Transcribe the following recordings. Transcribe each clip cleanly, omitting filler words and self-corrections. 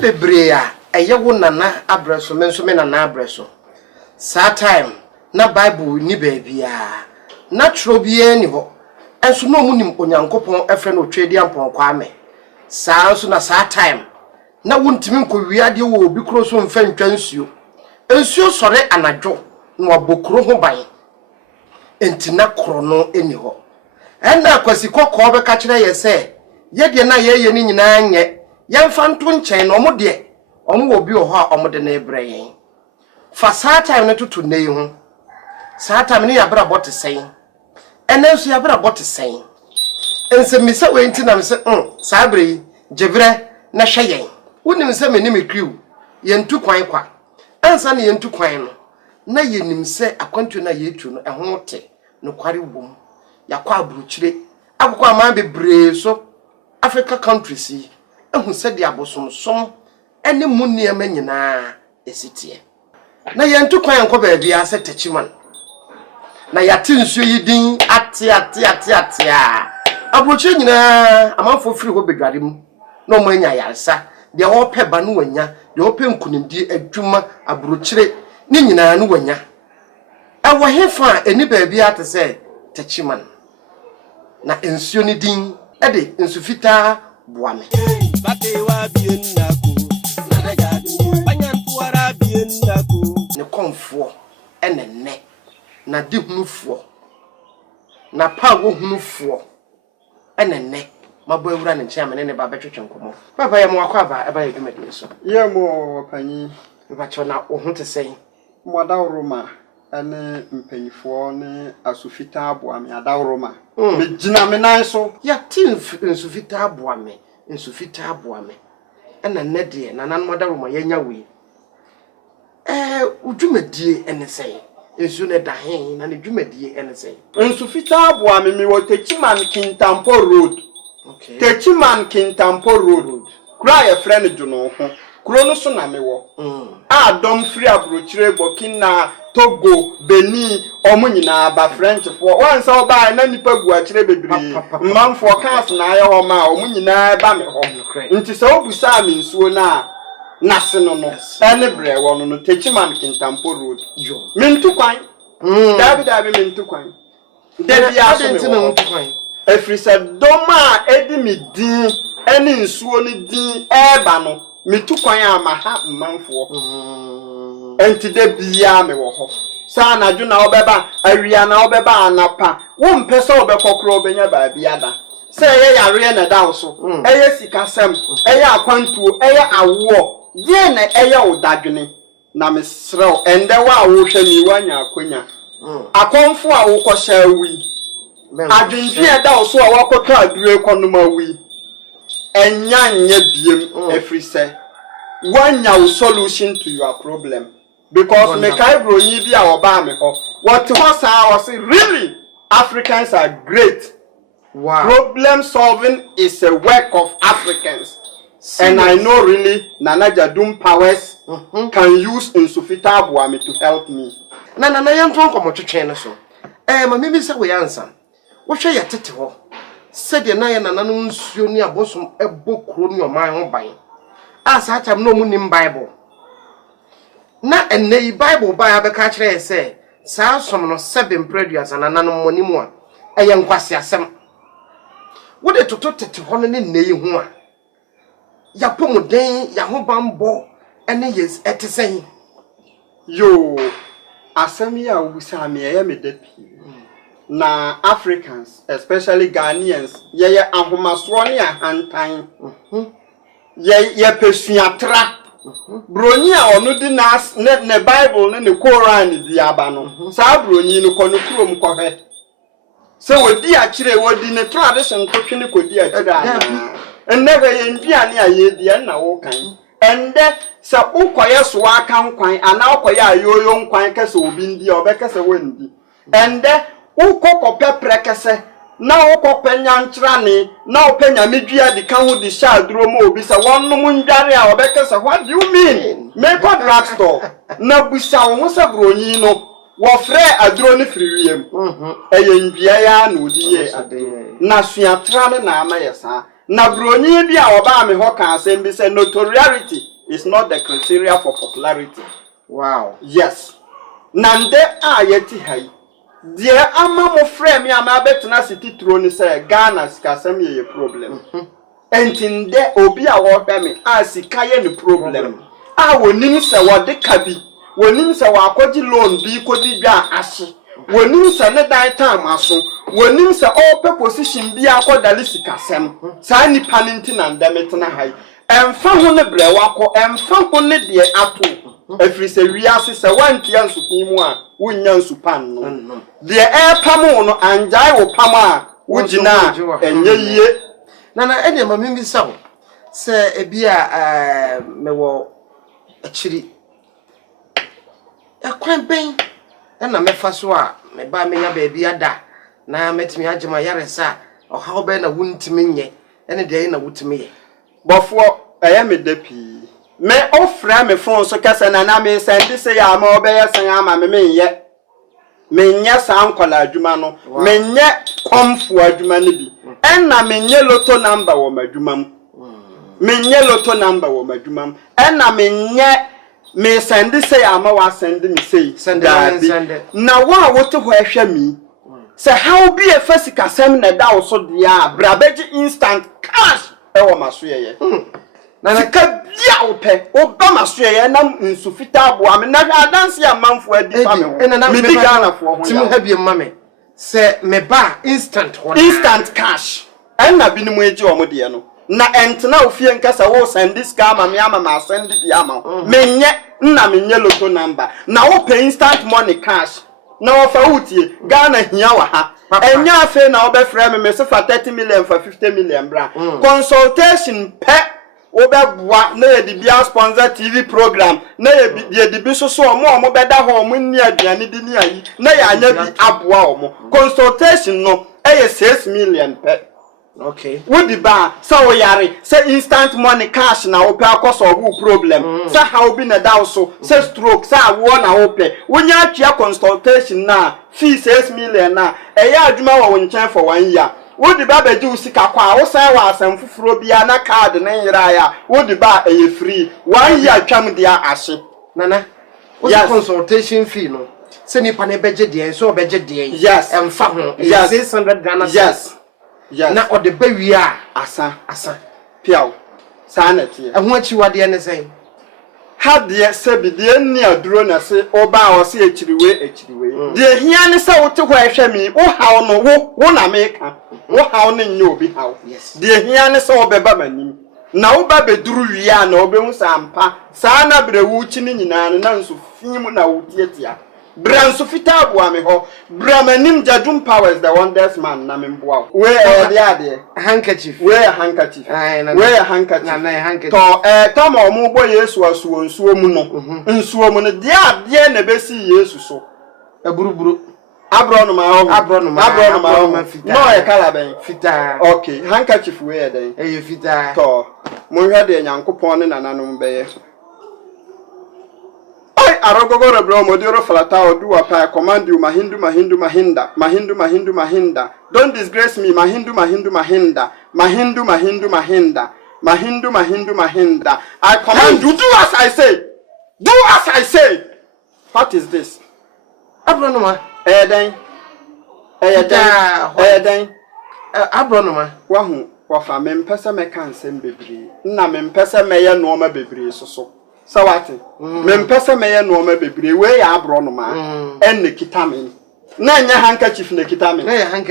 Bebrea, a young nana abreso, mensumen and abreso. Sa time, na Bible ni baby, natural be anyho, and so no munim on yankopon a friend of trading upon Kwame. Sa so na sa time, na won't mean could we add you will be close on friend trans you. And so sorry and a joke, no bokro by. And tina chrono anyho. And now, cause you call cover catcher, ye say, yet ye na ye ni nine yet. Yan fan tun chain omo de omo obi o ha omo de na ebreye fa saa time ne tutu ne hu saa time ne yabra bot sen enenso yabra bot sen ense mi se we nti na mi se saa bre jebre na hweyen wonim se me ni me kriw yentu kwan kwa ansa ne yentu kwan no na yenim se akwantu na yetu no eho te no kware wom yakwa aburuchire akokọ ama bebre so Africa countries yi ehu se dia bosomsom ene munniam nyina esitie na yentu kwan enko ba bia se techiman na yate nsuo yi din ate abrochi nyina amanfo firi ho bedware mu na o manya yarsa de ho peba no wanya de ho penkunimdi adwuma abrochire ni nyina no wanya ewo hefa eni ba bia te se techiman na nsuo ni din ede nsufita boame batewa biennaku na gadu banyantuara biennaku ne konfo enenne na di hunufo na pawo hunufo enenne mabo ewura ne nche amene ne ba betwetwe nkomo baba ye mo akwa ba eba ye dwumadi so ye mo panyi ba cho na wo hu te sei mo adawroma ane mpanyifo ne asufita aboame adawroma me gina me nan so ya tin nsufita aboame nsufita aboame ena nede na nan modaroma yenya we udwumadie ene sei ensu ne dahen na ne dwumadie ene sei nsufita aboame me wo Techiman Kintampo Road. Okay, Techiman Kintampo Road kura ye friend juno ho kuro no so na me wo adom free abrochire Burkina Togo Benin omunyina ba French for once oba na nipa gu akire bebiri manfo cars na aye ho ma omunyina ba me ho nti se obusa me nsuo na nase no no ene bre wo no Techiman Kintampo Road jo mintu kwan dabi mintu kwan debi aso me kwan efri se doma edi mi din ene nsuo ni din eba no mitu kwan ama ha manfo enti de bia me wo ho sa na dwu na obeba awia na obeba anapa wo mpese obekokro obenya ba bia da se ye yare na da so eye sikasem eye akwantuo eye awo die na eye odadwene na mesrew ende wa wo hwe mi wanya akonya akonfo a wo kosha wi adwendwe da so a wakoto adure konoma wi enya nye biem every say wanya solution to your problem because me kai bronyi bi a oba me ho what was I was really Africans are great. Wow, Problem solving is a work of Africans. And I know really Nana Jadum powers can use Nsufita Aboame to help me. na yanton komo twetwe ne so ma mimi se we answer wo hwe ye tete ho se de na ye nana no nsuo ni abosom ebokro ni oman ho ban asa atam no mu nim Bible na enne Bible ba ya be ka kire se sa som no 7 preduas nana no monimu a eye nkwase asem wo de toto tete ho no ne nne hu a ya pomoden ya ho bambo ene yes etesen Yo asemi ya ubusa me ye me da pi na Africans especially Ghanaians ye ahomaso ne ahantan ye pesuatra broni a onu di na ne Bible ne Quran di aba no sa broni no kono krom kohwe se wodi a kire wodi ne tradition ko twene kodi a kire ana enne we ye nduane a ye di na wo kan ende se ukoye so aka nkwan ana ukoye ayoyo nkwan kase obi ndi obekase wendi ende ukokopepre kase na wokopenya ntrane na openya medua de ka ho de sha aduro mo obi se wonnom ndware a obekese what do you mean me go drugstore na busa wo se bronyi no wo frɛ aduro ne firiwiem eye ndua ya na odiye ade na suatra na ama yesa na bronyi bi a oba me ho ka asem bi se notoriety is not the criteria for popularity. Wow. Yes. Nande a yeti hai. Die ama mo frɛ me ama betena city throne say Ghana sikasem ye problem. Entinde obi a wo hwɛ me a sika ye ne problem. A wonim se wo de ka bi. Wonim se wo akɔgi loan bi kodi bia ahye. Wonim se ne dan time aso. Wonim se all position bi akɔdale sikasem. Saa nipa ne ntina ndametena hai. Emfa ho ne bre wakɔ emfa ho ne de ato. Efri se wiase se wantia nsupin mu a wonya nsupan no de pam no anjai wo pam a wogina enye yie na ene ma mimi sawo se ebia mewo achiri akwan ben na mefa so a me ba menya ba bia da na metimi agema yaresa ohaw be na wuntimi nye ene de na wutimi ye bofo eye me da pii me ofra me phone so kasa na me send say ya ma obeye san ama me menye san kwala adwuma no menye komfo adwuma ne bi enna menye loto number wo madwuma m menye loto number wo madwuma m enna menye me send say ya ma wa send me say send na wa wote ho ehwa mi say how be a physical sem na da wo so dia brabeji instant cash e wo maso ye na ka bia ope obama so ye na nsufita abo ame na adanse amanfo adi fa me ho me digana fo ho timu ha bi mame se me ba instant cash enna bi ni mu eji omo de no na entena ofie nkasa wo send this scam ama ma send bi ama menye na menye loto number na wo pay instant money cash na wo fa utie Ghana hia wa ha enya afa na wo be frɛ me se fa 30 million fa 50 million bra consultation pe obebua na ye di bia sponsor TV program na ye di bi so omo beda ho omo nni aduane di ni ayi na ya anya bi aboa omo consultation no eye 6 million pe okay wo di ba so wo yare say instant money cash na wo pe akoso obu problem say how bi na daw so say stroke say wo na wo pe wonya atwa consultation na fee 6 million na eye adwuma wo nchen for 1 year wodi ba beji usika kwa wo sai wa asem fufuro bia na card na yira ya wodi ba eye free 1 year twam dia ahye nana what's consultation fee no se ni pa na beje de so beje de yes emfa ho 600 Ghana yes na ode ba wi a asa piao sanati ehun achi wade ne sen ha de se bi de ni aduro na se oba o se echiriwe de hia ne se wote ho ehwe mi wo haw no wo na meka wo haw ne nye obi haw de hia ne se obeba manim na wo ba beduru wi a na obehu sampa saa na brewu chi ni nyina na nso fim na wo tietia branso fita aboa me ho bramanim jadum powers the wonders man na memboa we ade handkerchief we handkerchief to ma omo bo Yesu asuo nsuo mu no nsuo mu no de na besi Yesu so aburuburu abro no ma fita no e kala ben fita okay handkerchief we e den e fita to mo hwe de Nyankopon ne nananom beye Arogogo rebro modioro falata oduwa pa command you mahindu mahinda don't disgrace me mahindu mahinda I command you do as I say what is this abronoma eden abronoma wahu wafa mempesa meka nsem bebre na mempesa meye no ma bebre so sawati mempesa meye no ma bebre we ya abro no ma en ne kitamin na nya handkerchief ne kitamin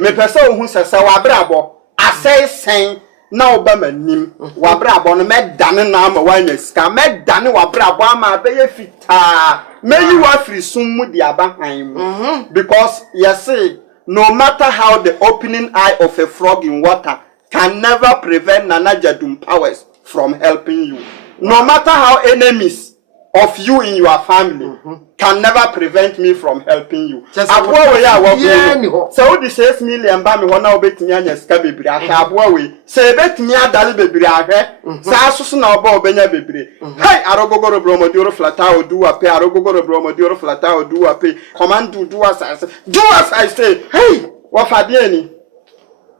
mempesa ohun sesa wa brabo asai sen na oba manim wa brabo no medane na ma wanya sika medane wa brabo ama be ye fita meyi wa free sum mu di aba han mu because you see no matter how the opening eye of a frog in water can never prevent Nana Jadum powers from helping you. No matter how enemies of you in your family can never prevent me from helping you. Just Aboa we ya wo yeah, go. So the 6 million ba me ho na obetimi anya sika bebiri ahwe aboa we. Se ebetimi adale bebiri ahwe. Sa asusu na oba obenya bebiri. Hey arogogoro bromodioro flata odu ape arogogoro bromodioro flata odu ape. Command do as I say. Do as I say. Hey, wa fade ani.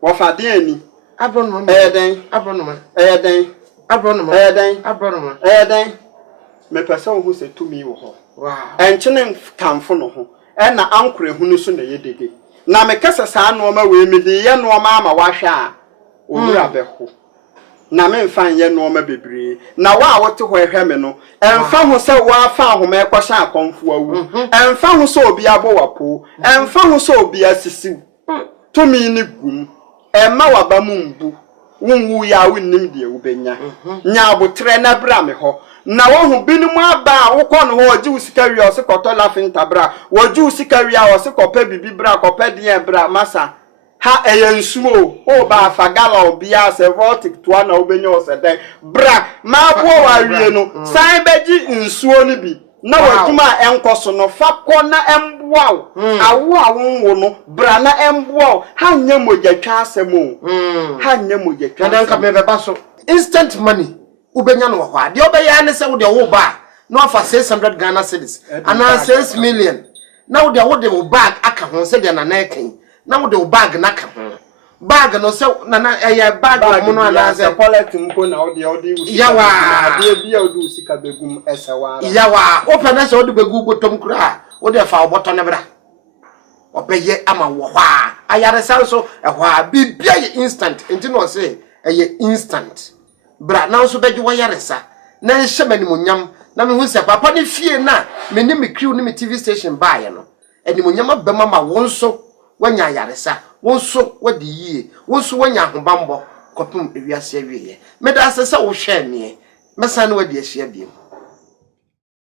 Wa fade ani. Abronoma. Eden. Abronoma. Eden. Abronoma. Eden. Abronoma. Eden. Me person who say to me wo ho. Wow. Enchene kamfo no ho. E na ankore hunu so na yedede. Na me kasa saa no ma we me de ye no ma ama wahwe a. Owura beho. Na me mfa ye no ma bebre. Na wa wote ho ehwe me no. Emfa ho se wa fa ahoma ekosha akonfo awu. Emfa ho se obi abo wapo. Emfa ho se obi asisiw. To me ni gum. Emma waba mu mbu. Wonwu ya wonnim de wobenya. Nya abotre na bra me ho. Na wo hu binimu aba wo kɔ no ho oji usika wi o se kɔtɔ lafinta bra woji usika wi a o se kɔpɛ bibi bra kɔpɛ de bra masa ha ɛyɛ nsumo o ba fagala obia se voltic to na obenya o se den bra ma bo wa wie no san beji nsuo ni bi na waduma enkoso no fa kɔ na emboa awo awonwo no bra na emboa ha nya mogyatwa asɛm o ha nya mogyatwa dan ka me beba so instant money ubenya no ho ade obeya ne se wo de wo ba no afa 600 Ghana cedis ana 6 million na wo de wo bag aka ho se de na na ekan na wo de wo bag na aka ho bag no se na na bag mo no ana se collect mpo na wo de yawa de bia wo de usika begum esewa yawa opa na se wo de begu botom kura wo de fa oboto ne bra obeye ama wo ho ayare san so ho bibia ye instant enti no se eye instant bra na so beji wayaresa na nhye manimonyam na me hu se papa ne fie na me ni me crew ni me TV station baaye no animonyam abema ma wonso wanya yaresa wonso wadi yie wonso wanya ahobambo kopum ewiase awiye me da asese wo hwe me me san wadi ahia biem